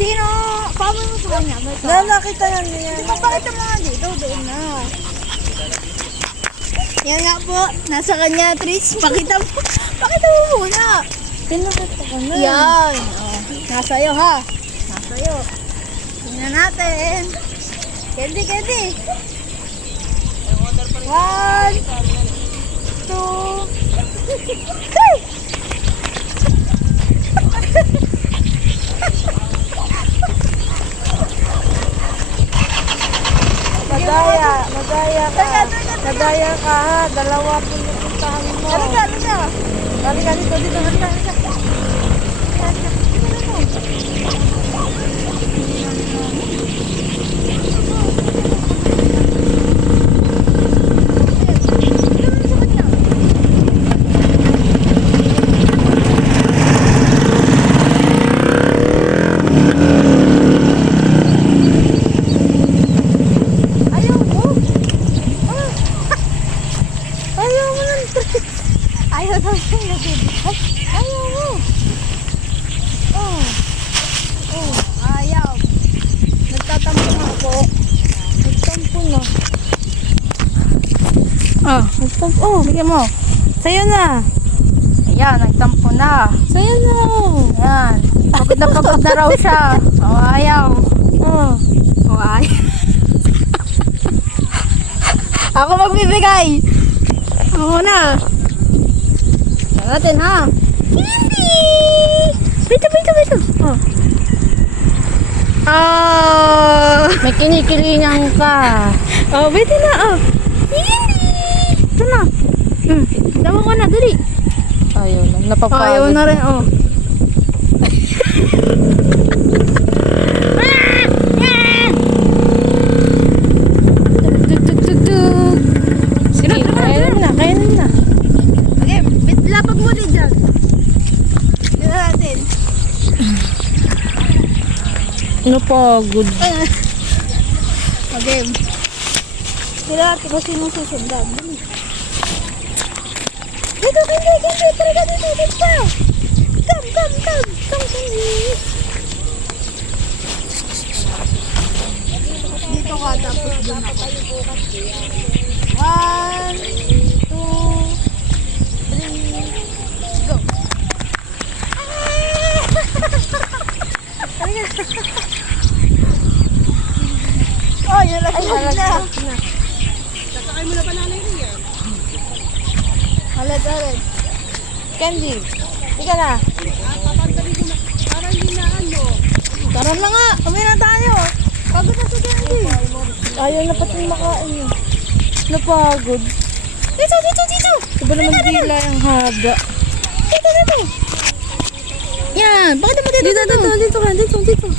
Sino? Paano mo sa kanya? Nakita yan niya. Di ba pakita mo nga dito? Doon na. Yan nga po. Nasa kanya, Tris. Pakita mo. Pakita mo muna. Pinakita ko na. Yan. Oh, nasa'yo ha. Nasa'yo. Tingnan natin. Candy, candy. 1, 2, 3. Madaya ka. Madaya ka ha. Dalawa po napuntahan mo. Halika. Halika dito. Halika. Ayaw daw siya nabibigay. Ayaw mo. Ayaw. Nagtatampo na po. Nagtampo na. Nagtampo. Bigyan mo. Sa'yo na. Ayan, nagtampo na. Sa'yo na. Ayan. Pagod na raw siya. Ayaw. Ayaw. Ako magbibigay. Ako na. Tignan natin ha. Candy! Bito. May kinikilingan ka. Bito na. Candy! Ito na. Dama ko na, dali. Ayaw na. Napapagod. Ayaw na rin, Kainin na. Okay, lapag mo din dyan. Tignan natin. Napagod. Okay. Tignan natin kung sino susundan. Dito. Tara dito. Come. Dito ka, tapos doon ako. 1, 2, 3, go. Yan nalaglag na. Sasakay mo na ba nanay niya? Halat. Candy. Ika na. Papantali mo na. Para hindi na ano. Tara na nga. Kami na tayo. Pagod na si Candy. Ayaw na pati makain yun. Napagod. Dito. Diba naman dila yung haba? Dito. Yan. Bakit mo dito? Dito ka. Dito. Dito.